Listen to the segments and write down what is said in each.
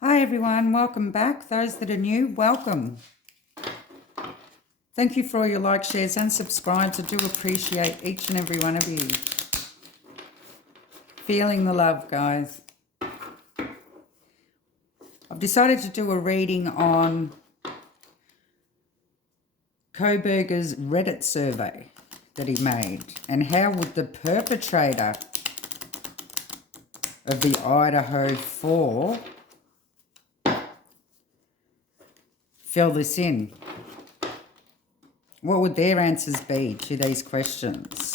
Hi everyone, welcome back. Those that are new, welcome. Thank you for all your likes, shares and subscribes. I do appreciate each and every one of you. Feeling the love, guys. I've decided to do a reading on Kohbergers Reddit survey that he made. And how would the perpetrator of the Idaho 4 fill this in? What would their answers be to these questions?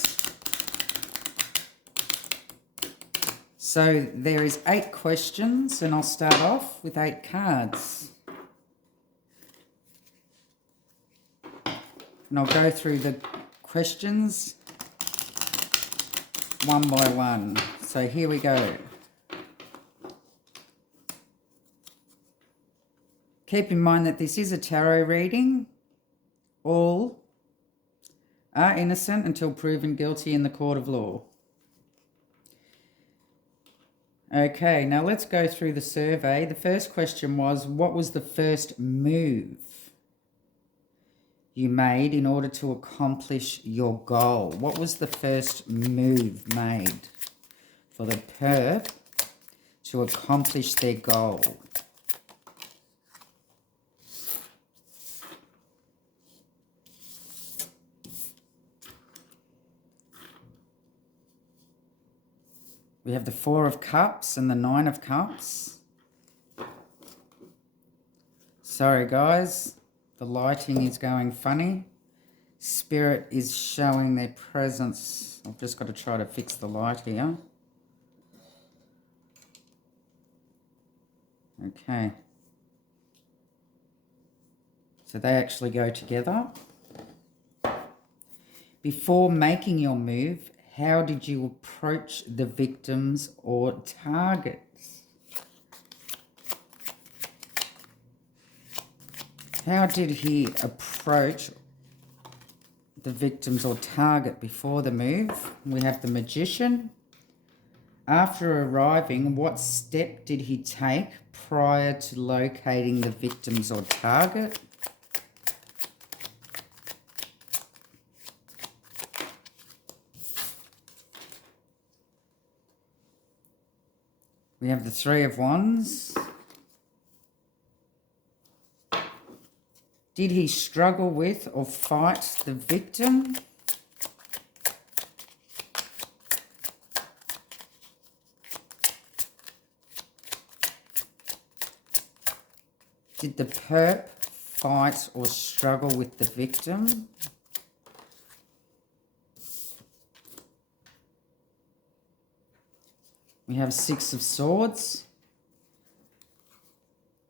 So there is 8 questions and I'll start off with 8 cards. And I'll go through the questions one by one. So here we go. Keep in mind that this is a tarot reading. All are innocent until proven guilty in the court of law. Okay, now let's go through the survey. The first question was, what was the first move you made in order to accomplish your goal? What was the first move made for the perp to accomplish their goal? We have the 4 of Cups and the 9 of Cups. Sorry, guys. The lighting is going funny. Spirit is showing their presence. I've just got to try to fix the light here. Okay. So they actually go together. Before making your move, how did you approach the victims or targets? How did he approach the victims or target before the move? We have the Magician. After arriving, what step did he take prior to locating the victims or target? We have the 3 of Wands. Did he struggle with or fight the victim? Did the perp fight or struggle with the victim? We have 6 of Swords.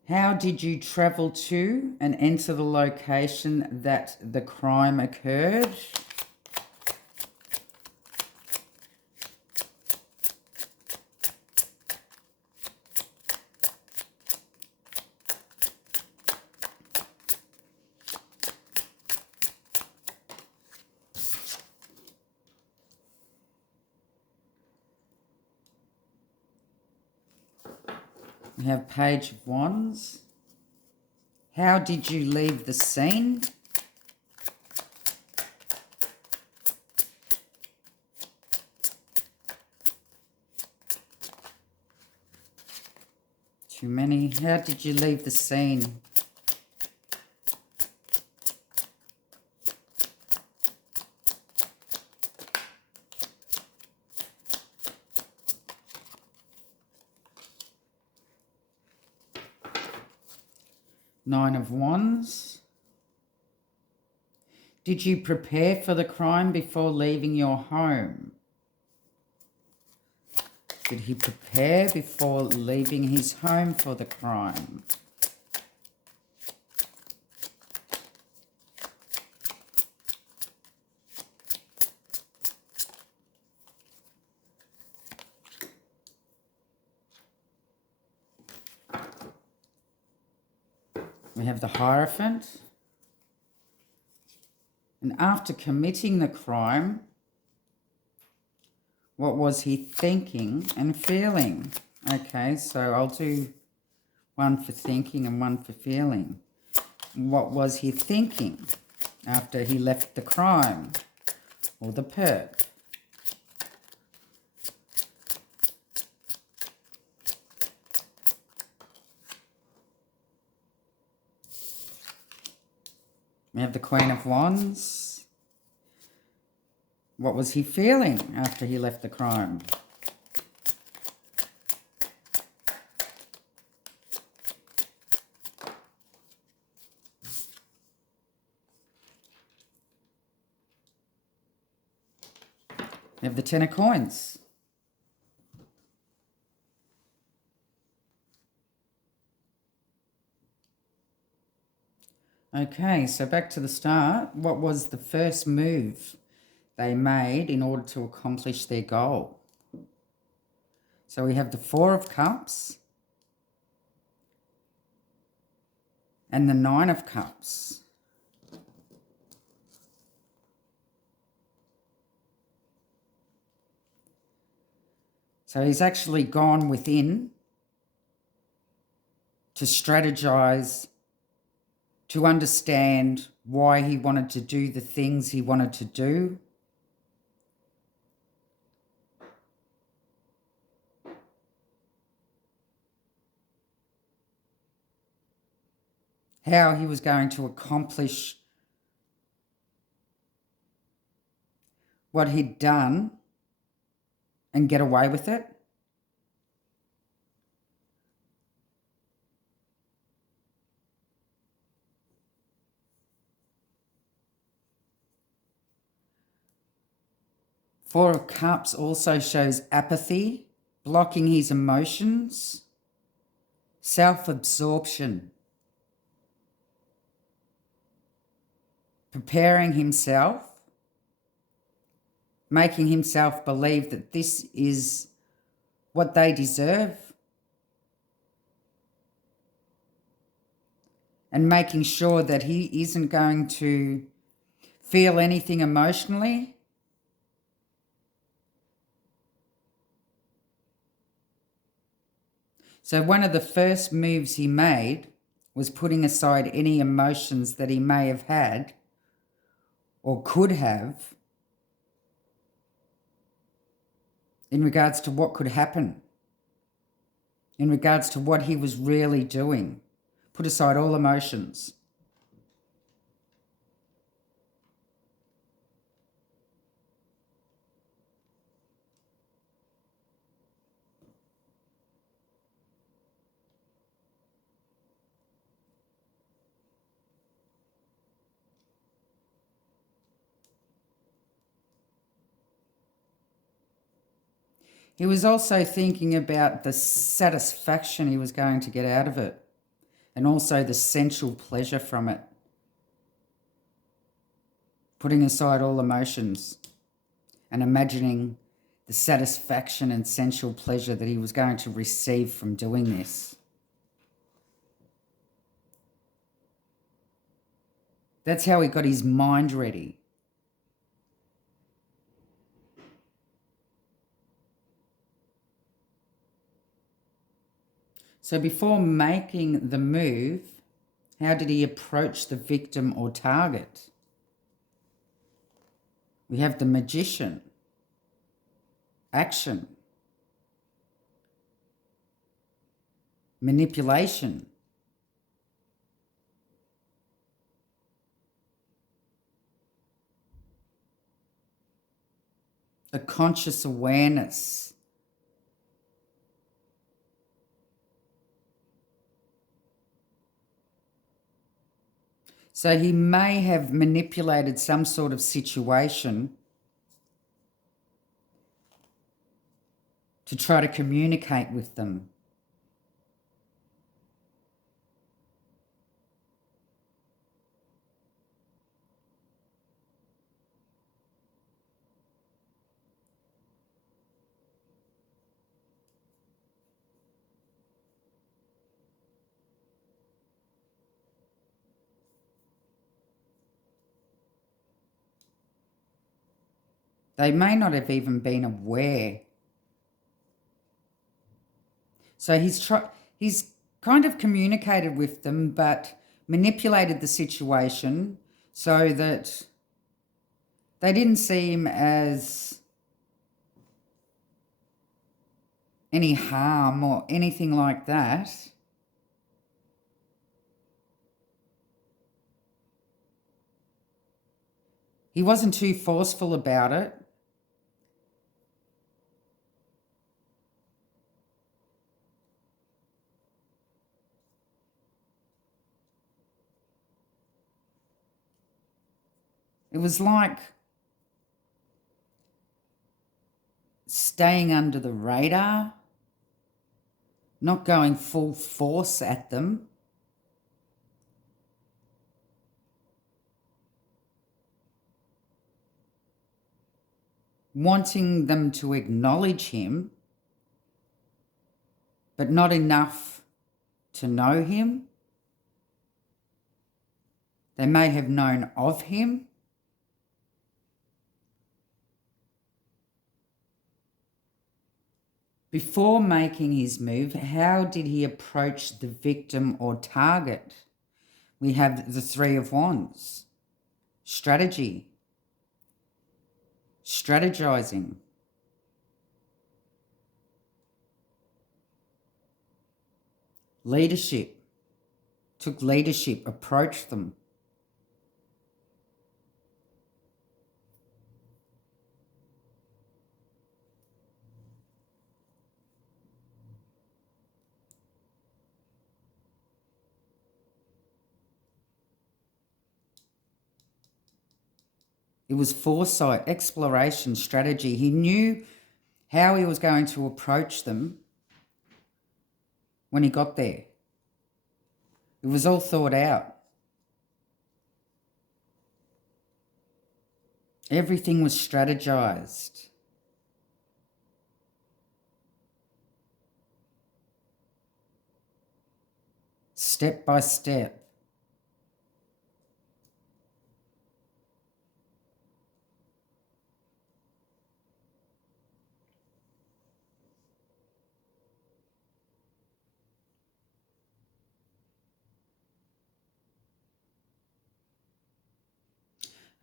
How did you travel to and enter the location that the crime occurred? We have Page of Wands. How did you leave the scene? Too many. How did you leave the scene? Nine of Wands. Did you prepare for the crime before leaving your home? Did he prepare before leaving his home for the crime? We have the Hierophant. And after committing the crime, what was he thinking and feeling? Okay, so I'll do One for thinking and one for feeling. What was he thinking after he left the crime or the perp? We have the Queen of Wands. What was he feeling after he left the crime? We have the Ten of Coins. Okay, so back to the start. What was the first move they made in order to accomplish their goal? So we have the Four of Cups and the Nine of Cups. So he's actually gone within to strategize, to understand why he wanted to do the things he wanted to do. How he was going to accomplish what he'd done and get away with it. Four of Cups also shows apathy, blocking his emotions, self-absorption, preparing himself, making himself believe that this is what they deserve, and making sure that he isn't going to feel anything emotionally. So one of the first moves he made was putting aside any emotions that he may have had or could have in regards to what could happen, in regards to what he was really doing. Put aside all emotions. He was also thinking about the satisfaction he was going to get out of it, and also the sensual pleasure from it. Putting aside all emotions and imagining the satisfaction and sensual pleasure that he was going to receive from doing this. That's how he got his mind ready. So before making the move, how did he approach the victim or target? We have the Magician. Action. Manipulation. A conscious awareness. So he may have manipulated some sort of situation to try to communicate with them. They may not have even been aware. So he's kind of communicated with them, but manipulated the situation so that they didn't see him as any harm or anything like that. He wasn't too forceful about it. It was like staying under the radar, not going full force at them. Wanting them to acknowledge him, but not enough to know him. They may have known of him. Before making his move, how did he approach the victim or target? We have the Three of Wands. Strategy. Strategizing. Leadership. Took leadership, approached them. It was foresight, exploration, strategy. He knew how he was going to approach them when he got there. It was all thought out. Everything was strategized. Step by step.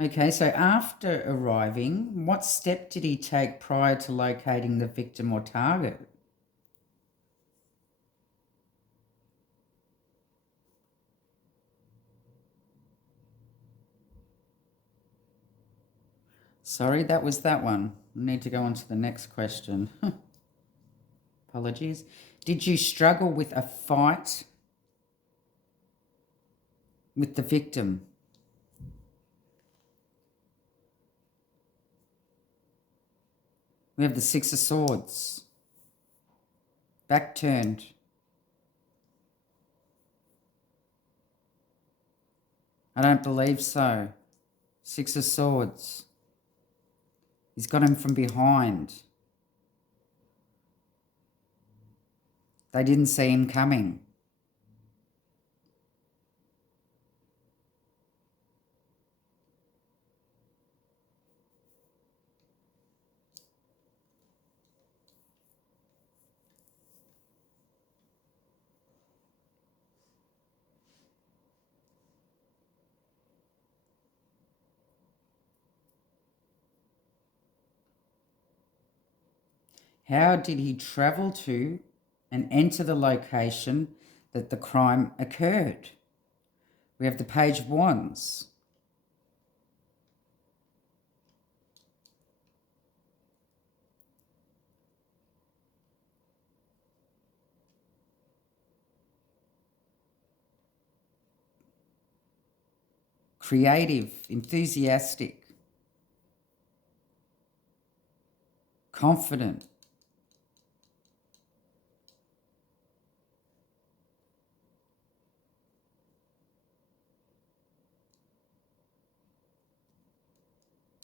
Okay, so after arriving, what step did he take prior to locating the victim or target? Sorry, that was that one. I need to go on to the next question. Apologies. Did you struggle with a fight with the victim? We have the Six of Swords. Back turned. I don't believe so. Six of Swords. He's got him from behind. They didn't see him coming. How did he travel to and enter the location that the crime occurred? We have the Page of Wands. Creative, enthusiastic, confident.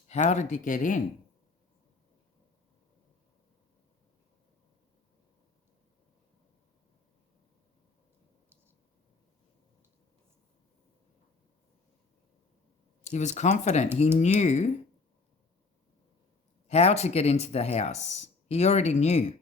How did he get in? He was confident. He knew how to get into the house. He already knew.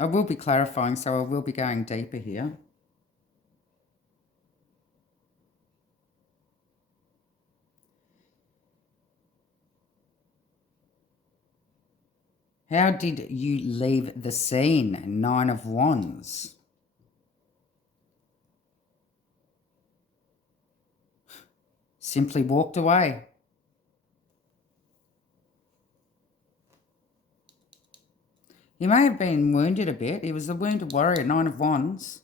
I will be clarifying, so I will be going deeper here. How did you leave the scene? 9 of Wands. Simply walked away. He may have been wounded a bit. He was a wounded warrior, 9 of Wands.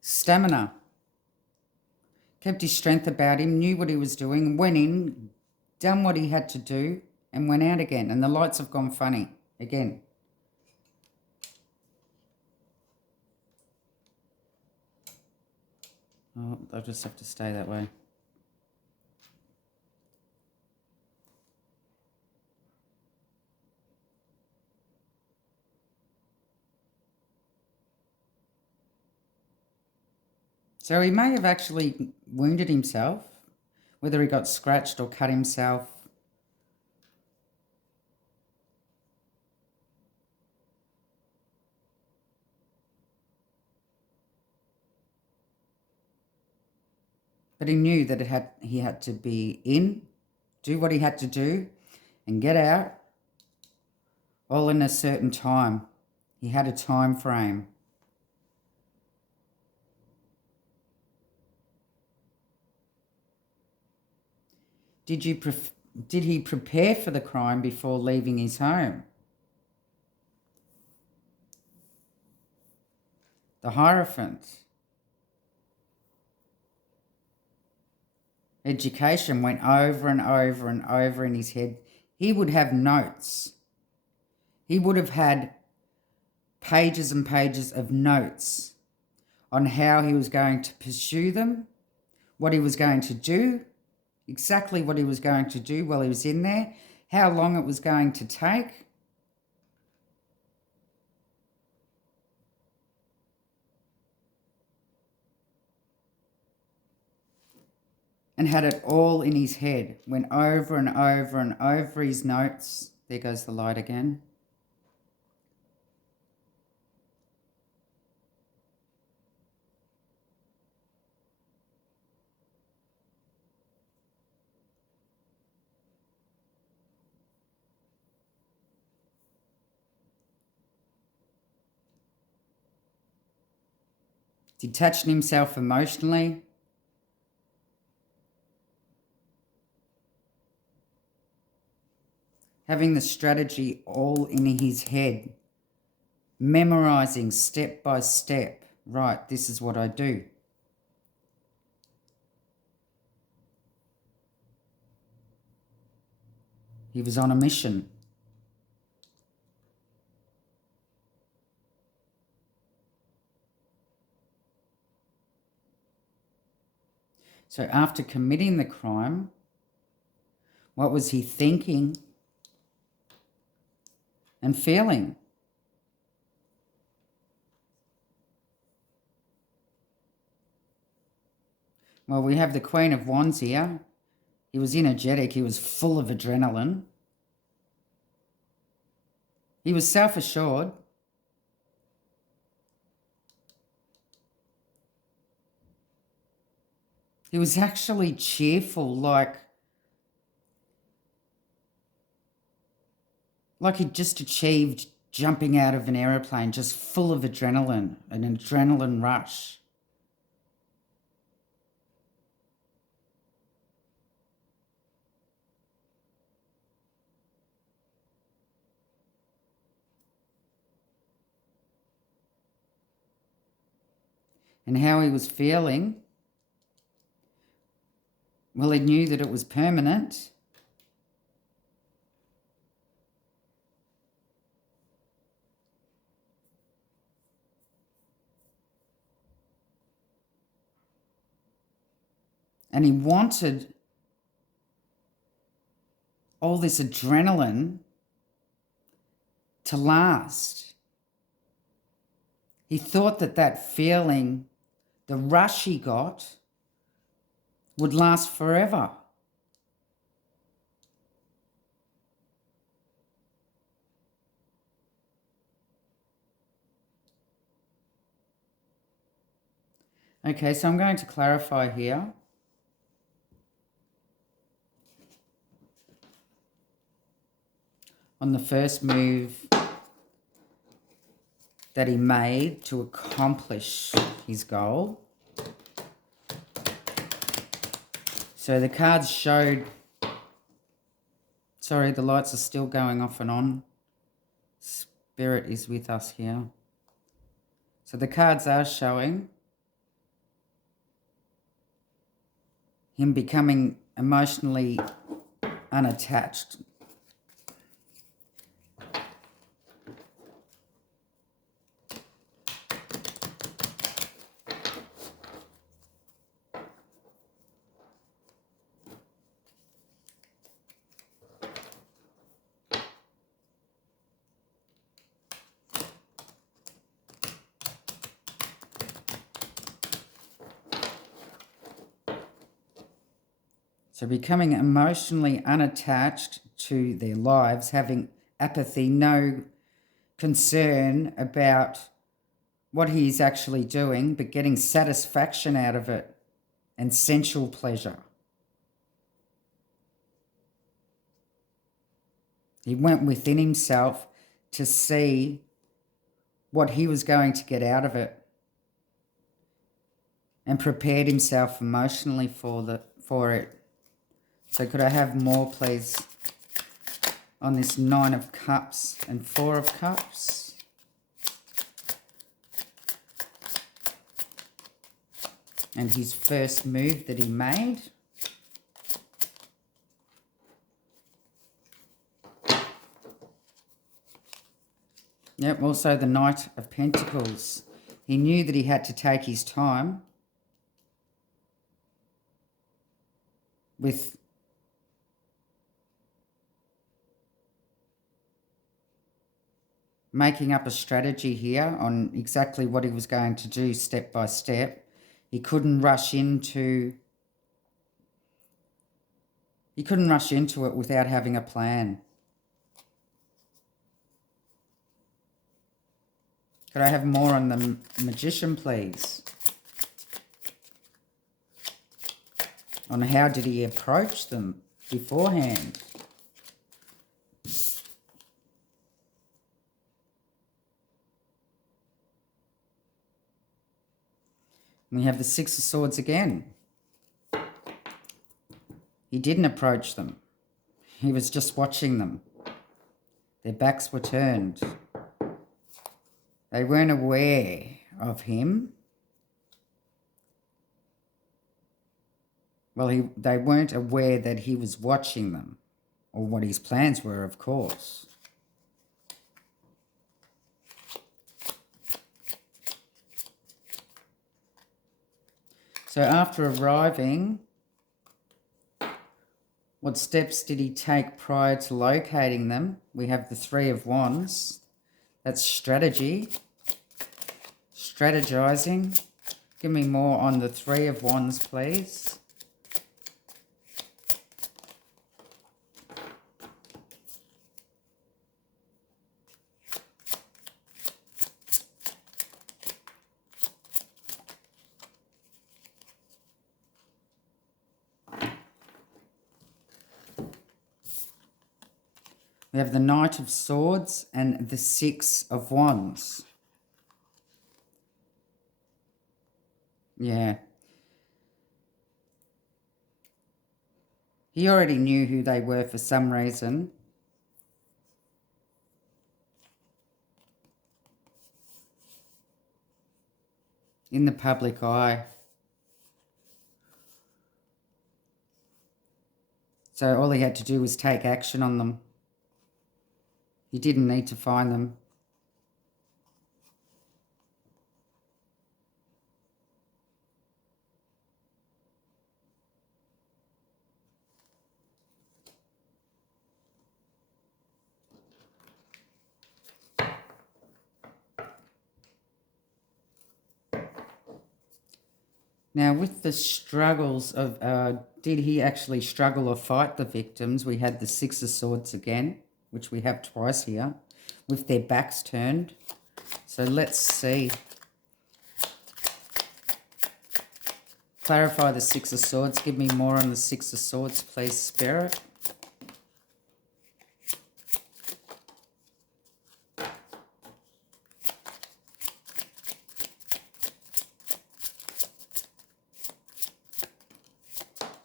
Stamina. Kept his strength about him, knew what he was doing, went in, done what he had to do, and went out again. And the lights have gone funny again. Oh, they'll just have to stay that way. So he may have actually wounded himself, whether he got scratched or cut himself. But he knew that he had to be in, do what he had to do, and get out, all in a certain time. He had a time frame. Did he prepare for the crime before leaving his home? The Hierophant. Education went over and over and over in his head. He would have notes. He would have had pages and pages of notes on how he was going to pursue them, what he was going to do, exactly what he was going to do while he was in there, how long it was going to take. And had it all in his head, went over and over and over his notes. There goes the light again. Detaching himself emotionally. Having the strategy all in his head. Memorizing step by step. Right, this is what I do. He was on a mission. So after committing the crime, what was he thinking and feeling? Well, we have the Queen of Wands here. He was energetic. He was full of adrenaline. He was self-assured. He was actually cheerful, like he'd just achieved jumping out of an aeroplane, just full of adrenaline, an adrenaline rush. And how he was feeling, well, he knew that it was permanent. And he wanted all this adrenaline to last. He thought that feeling, the rush he got, would last forever. Okay, so I'm going to clarify here. On the first move that he made to accomplish his goal. So the cards showed, sorry, the lights are still going off and on. Spirit is with us here. So the cards are showing him becoming emotionally unattached. So becoming emotionally unattached to their lives, having apathy, no concern about what he is actually doing, but getting satisfaction out of it and sensual pleasure. He went within himself to see what he was going to get out of it and prepared himself emotionally for it. So could I have more, please, on this 9 of Cups and 4 of Cups? And his first move that he made. Yep, also the Knight of Pentacles. He knew that he had to take his time with making up a strategy here on exactly what he was going to do step by step. He couldn't rush into it without having a plan. Could I have more on the Magician, please? On how did he approach them beforehand? We have the 6 of Swords again. He didn't approach them. He was just watching them. Their backs were turned. They weren't aware of him. Well, they weren't aware that he was watching them, or what his plans were, of course. So after arriving, what steps did he take prior to locating them? We have the 3 of Wands. That's strategy. Strategizing. Give me more on the 3 of Wands, please. We have the Knight of Swords and the 6 of Wands. Yeah. He already knew who they were for some reason. In the public eye. So all he had to do was take action on them. He didn't need to find them. Now, with the struggles of, did he actually struggle or fight the victims? We had the 6 of Swords again, which we have twice here, with their backs turned. So let's see. Clarify the Six of Swords. Give me more on the Six of Swords, please, Spirit.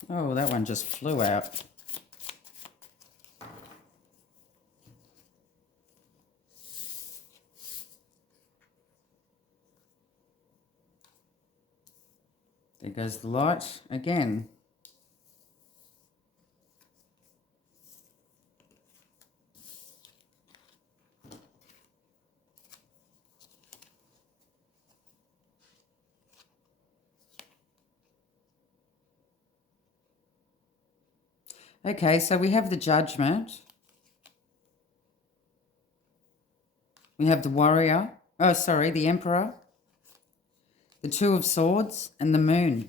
Oh, that one just flew out. There goes the light again. Okay, so we have the Judgment. We have the Warrior. Oh, sorry, the Emperor. The Two of Swords and the Moon.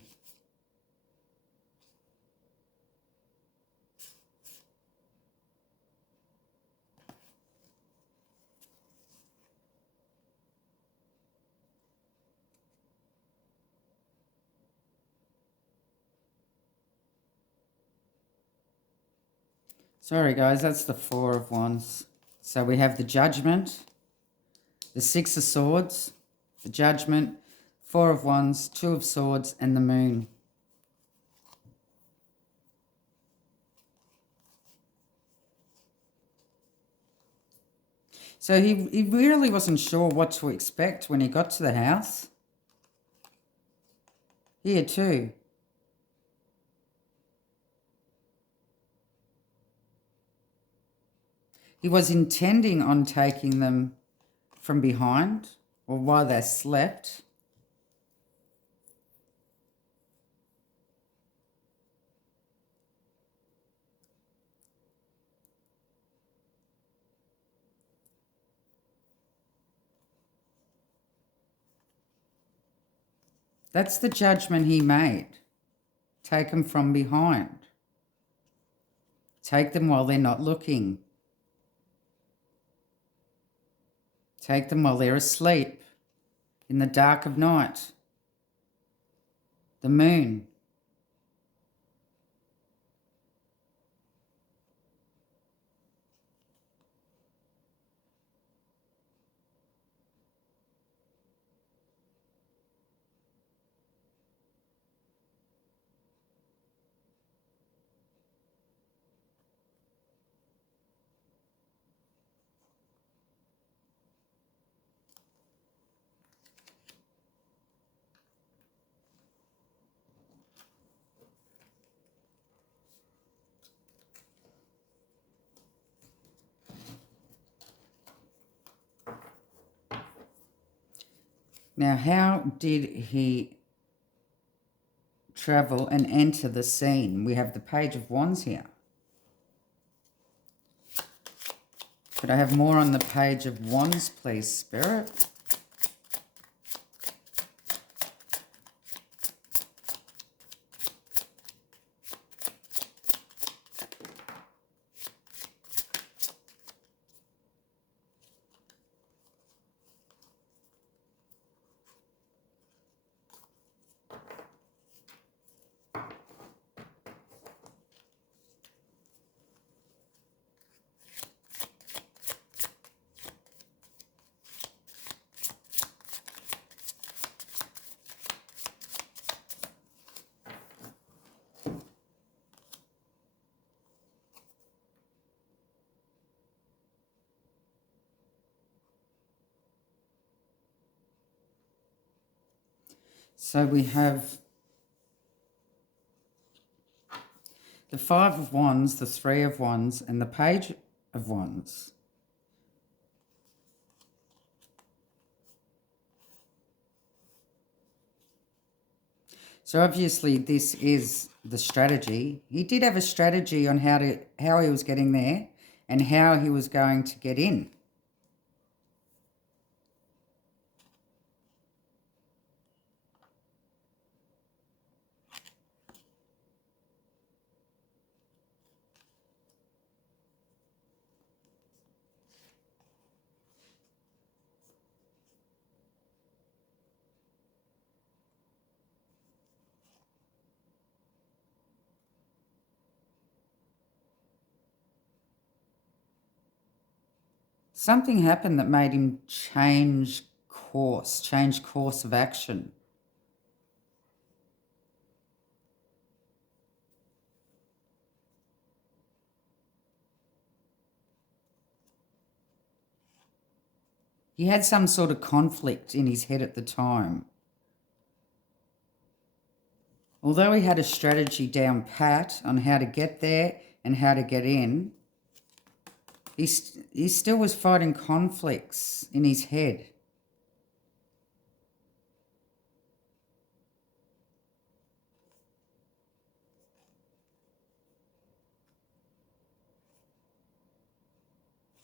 Sorry, guys, that's the Four of Wands. So we have the Judgment, the Six of Swords, the Judgment, Four of Wands, Two of Swords, and the Moon. So he really wasn't sure what to expect when he got to the house. Here too. He was intending on taking them from behind or while they slept. That's the judgment he made. Take them from behind. Take them while they're not looking. Take them while they're asleep in the dark of night. The moon. Now, how did he travel and enter the scene? We have the Page of Wands here. Could I have more on the Page of Wands, please, Spirit? So we have the Five of Wands, the Three of Wands, and the Page of Wands. So obviously this is the strategy. He did have a strategy on how he was getting there and how he was going to get in. Something happened that made him change course of action. He had some sort of conflict in his head at the time. Although he had a strategy down pat on how to get there and how to get in, he still was fighting conflicts in his head.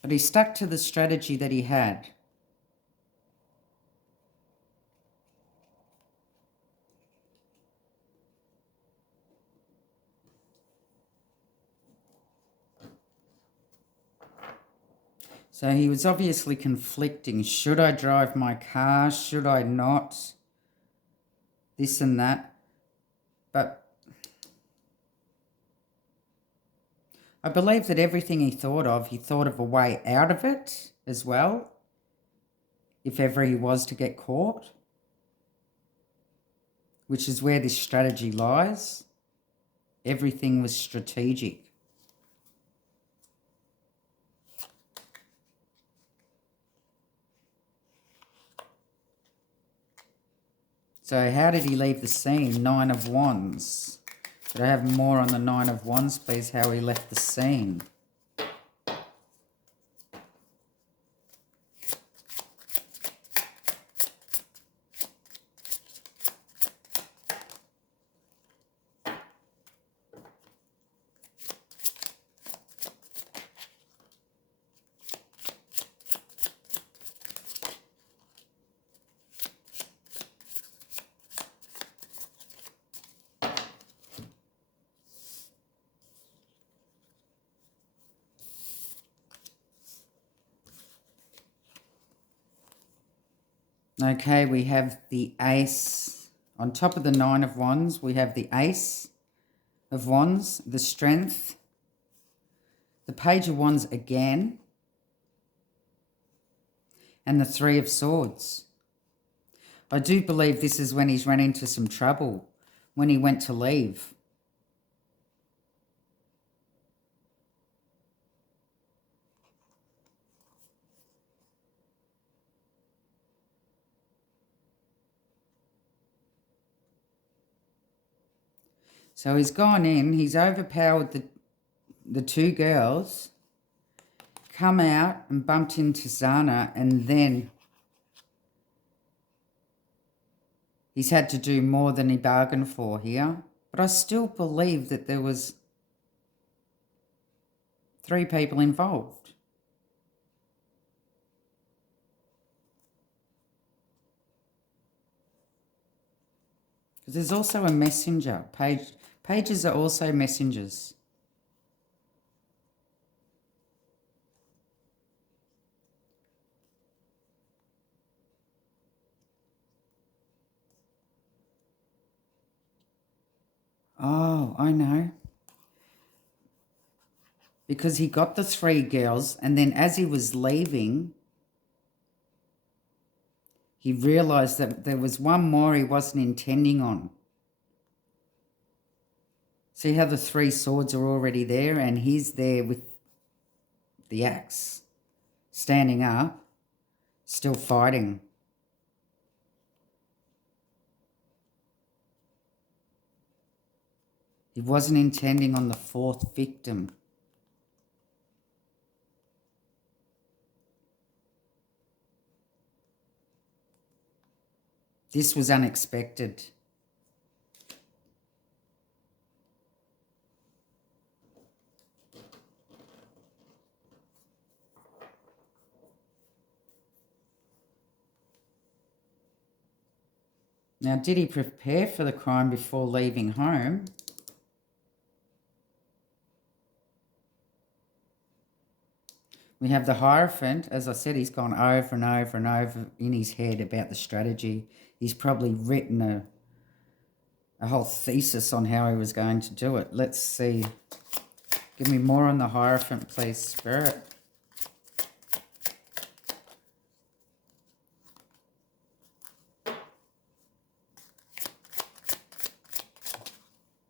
But he stuck to the strategy that he had. So he was obviously conflicting. Should I drive my car? Should I not? This and that. But I believe that everything he thought of a way out of it as well, if ever he was to get caught, which is where this strategy lies. Everything was strategic. So how did he leave the scene? 9 of Wands. Could I have more on the 9 of Wands, please, how he left the scene? Okay, we have the Ace. On top of the 9 of Wands, we have the Ace of Wands, the Strength, the Page of Wands again, and the 3 of Swords. I do believe this is when he's run into some trouble, when he went to leave. So he's gone in, he's overpowered the 2 girls, come out and bumped into Zana, and then he's had to do more than he bargained for here. But I still believe that there was 3 people involved. Because there's also a messenger. Pages are also messengers. Oh, I know. Because he got the 3 girls, and then as he was leaving, he realised that there was one more he wasn't intending on. See how the 3 swords are already there, and he's there with the axe, standing up, still fighting. He wasn't intending on the 4th victim. This was unexpected. Now, did he prepare for the crime before leaving home? We have the Hierophant. As I said, he's gone over and over and over in his head about the strategy. He's probably written a whole thesis on how he was going to do it. Let's see. Give me more on the Hierophant, please, Spirit.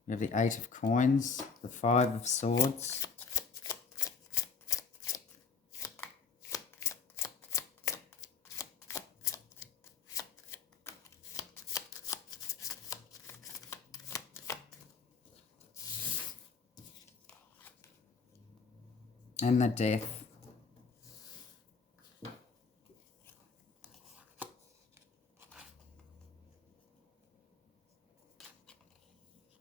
We have the 8 of coins, the 5 of swords. And the death.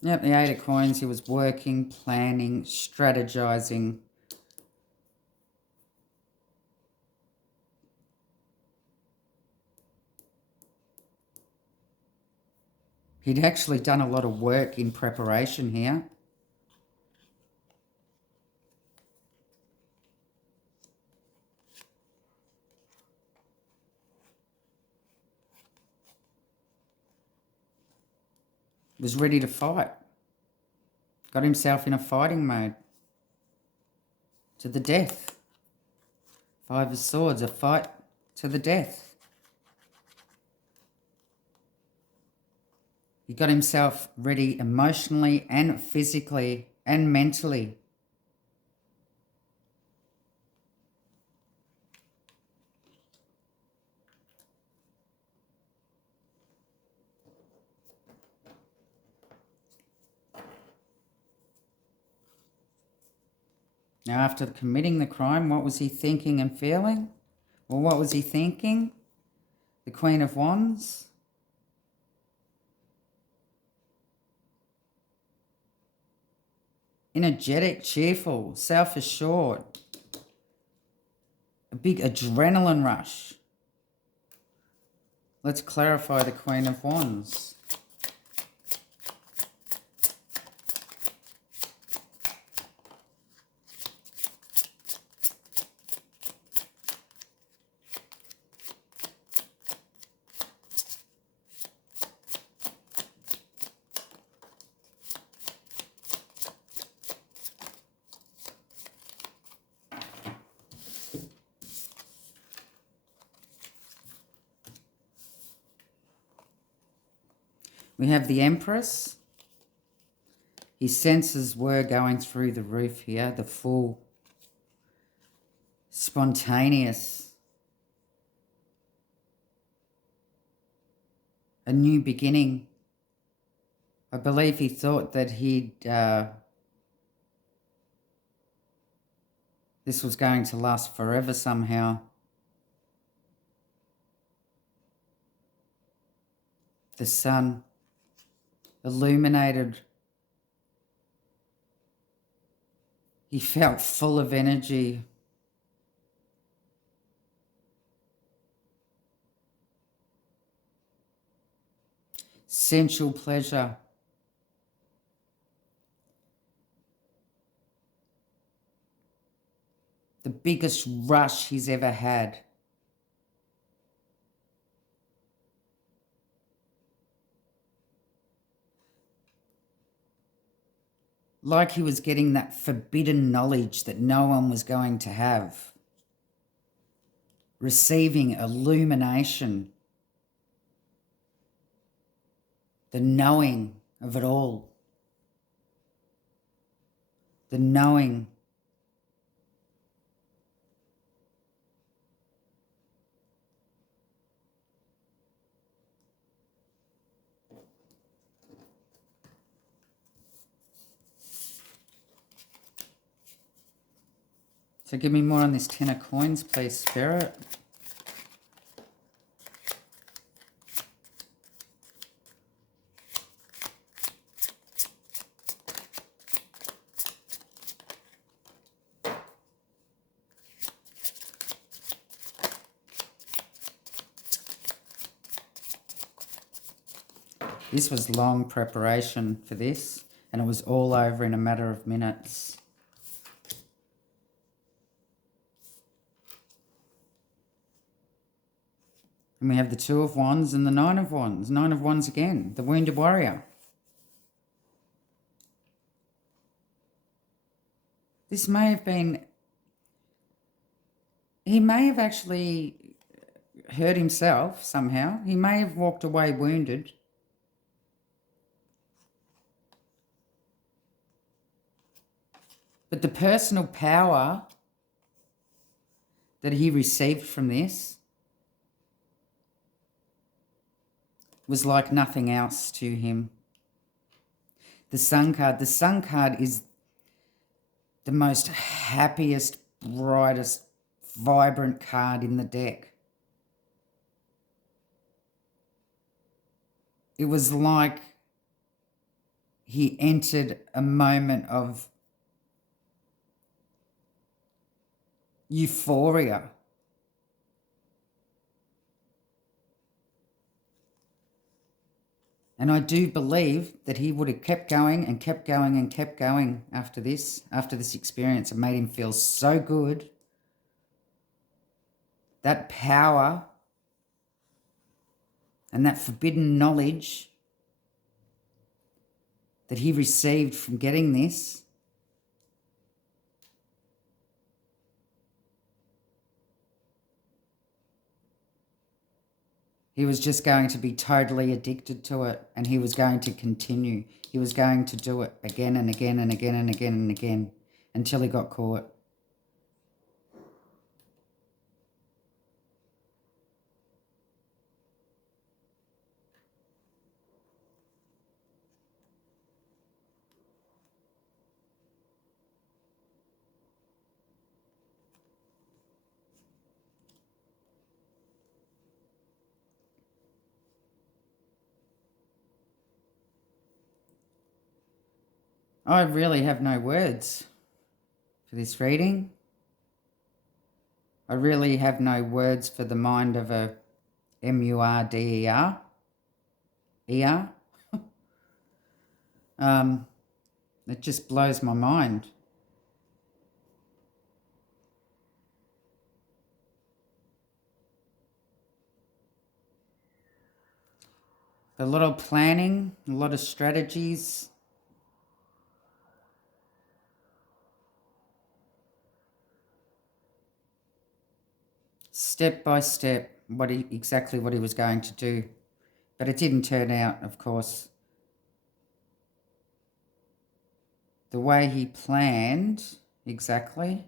Yep, the 8 of coins, he was working, planning, strategizing. He'd actually done a lot of work in preparation here. Was ready to fight. Got himself in a fighting mode. To the death. 5 of swords, a fight to the death. He got himself ready emotionally and physically and mentally. Now, after committing the crime, what was he thinking and feeling? Well, what was he thinking? The Queen of Wands. Energetic, cheerful, self-assured. A big adrenaline rush. Let's clarify the Queen of Wands. We have the Empress. His senses were going through the roof here, the full, spontaneous, a new beginning. I believe he thought that this was going to last forever somehow. The sun illuminated. He felt full of energy. Sensual pleasure. The biggest rush he's ever had. Like he was getting that forbidden knowledge that no one was going to have. Receiving illumination. The knowing of it all. The knowing. So give me more on this 10 of coins, please, Spirit. This was long preparation for this, and it was all over in a matter of minutes. And we have the 2 of Wands and the 9 of Wands. 9 of Wands again, the wounded warrior. This may have been... He may have actually hurt himself somehow. He may have walked away wounded. But the personal power that he received from this was like nothing else to him. The Sun card is the most happiest, brightest, vibrant card in the deck. It was like he entered a moment of euphoria. And I do believe that he would have kept going and kept going and kept going after this experience. It made him feel so good. That power and that forbidden knowledge that he received from getting this, he was just going to be totally addicted to it, and he was going to continue. He was going to do it again and again and again and again and again until he got caught. I really have no words for this reading. I really have no words for the mind of a MURDER. ER. It just blows my mind. A lot of planning, a lot of strategies. Step by step, exactly what he was going to do. But it didn't turn out, of course, the way he planned exactly.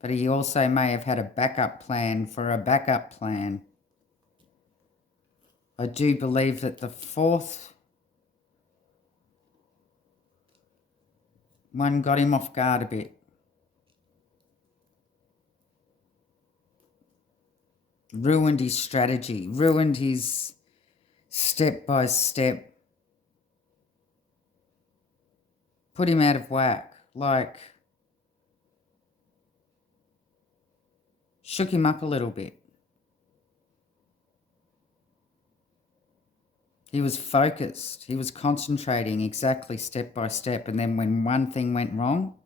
But he also may have had a backup plan for a backup plan. I do believe that the fourth one got him off guard a bit. Ruined his strategy, ruined his step by step, put him out of whack, like shook him up a little bit. He was focused, he was concentrating exactly step by step, and then when one thing went wrong,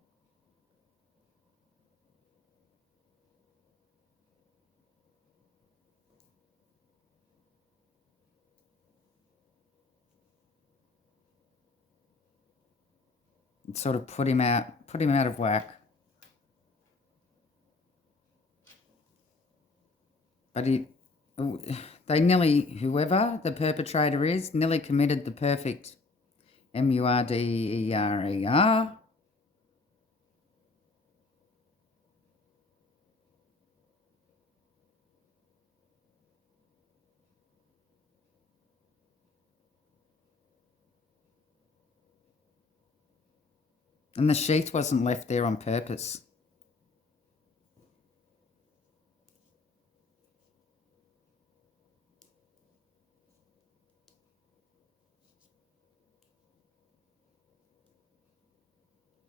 it sort of put him out of whack. But they nearly, whoever the perpetrator is, nearly committed the perfect MURDERER. And the sheath wasn't left there on purpose.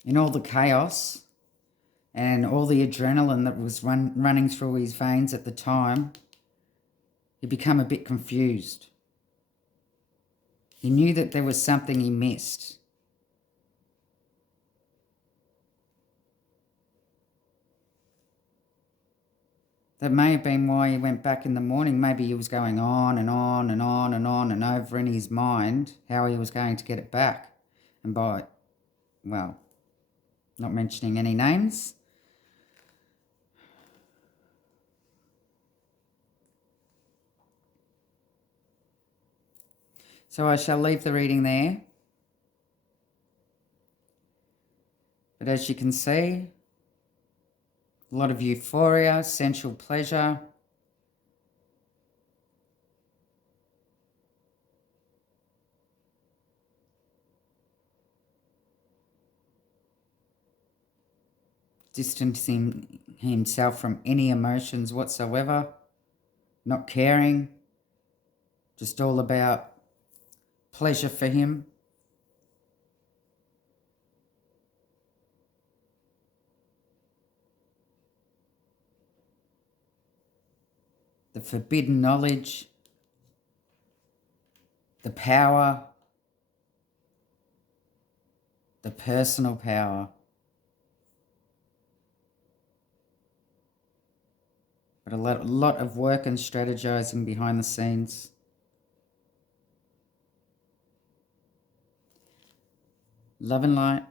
In all the chaos and all the adrenaline that was running through his veins at the time, he became a bit confused. He knew that there was something he missed. That may have been why he went back in the morning. Maybe he was going on and on and on and on and over in his mind how he was going to get it back. And by, well, not mentioning any names. So I shall leave the reading there. But as you can see, a lot of euphoria, sensual pleasure. Distancing himself from any emotions whatsoever, not caring, just all about pleasure for him. The forbidden knowledge, the power, the personal power. But a lot of work and strategizing behind the scenes. Love and light.